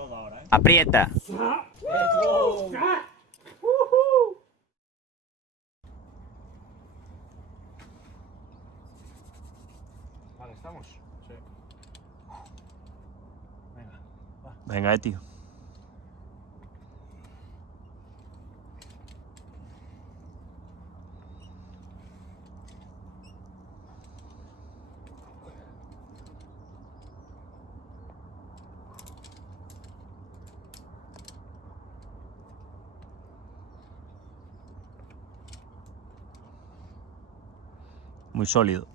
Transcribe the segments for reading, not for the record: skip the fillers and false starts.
todo ahora, ¿eh? Aprieta. Vale, ¿estamos? Sí. Venga, va. Venga, tío. Muy sólido.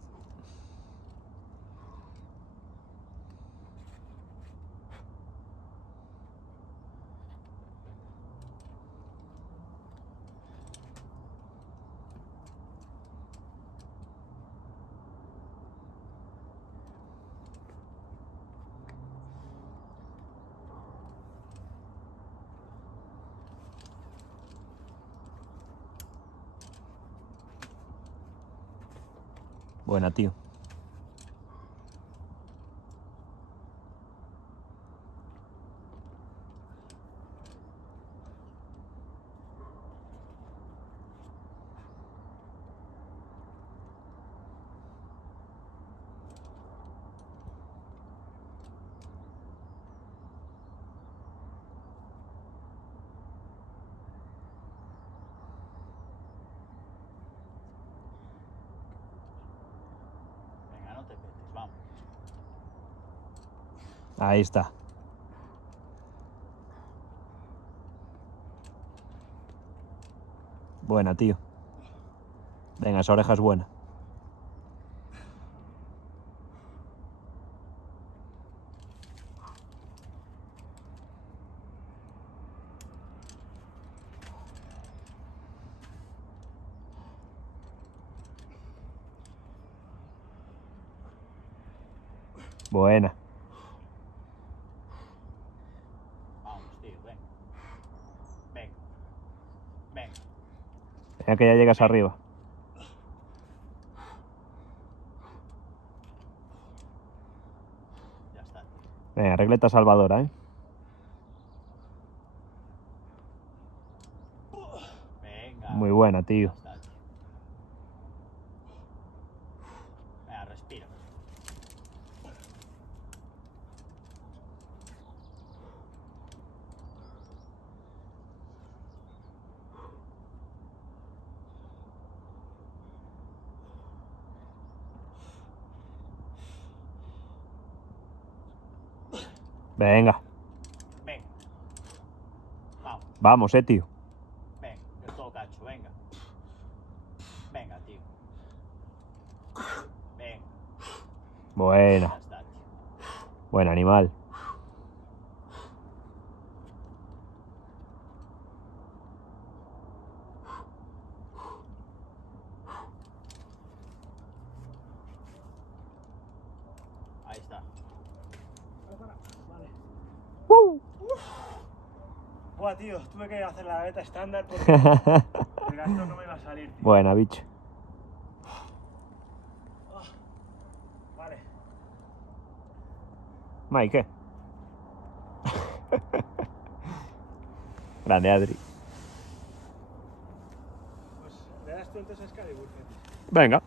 Buena, tío. Venga, no te petes, vamos. Ahí está. Buena, tío. Venga, esa oreja es buena. Buena. Vamos, tío, venga. Venga. Venga. Venga, que ya llegas arriba. Ya está, tío. Venga, regleta salvadora, ¿eh? Venga. Muy buena, Ya tío. está, tío. Venga, respira. Venga. Venga. Vamos. Vamos, tío. Venga, que todo cacho, venga. Venga, tío. Venga, Buena. ya está, tío. Buen animal. Ahí está. Vale. Buah, tío, tuve que hacer la beta estándar porque el gasto no me iba a salir, tío. Buena, bicho. Vale. Mike, ¿qué? Grande, Adri. Pues le das tú entonces a Excalibur, Feti. Venga.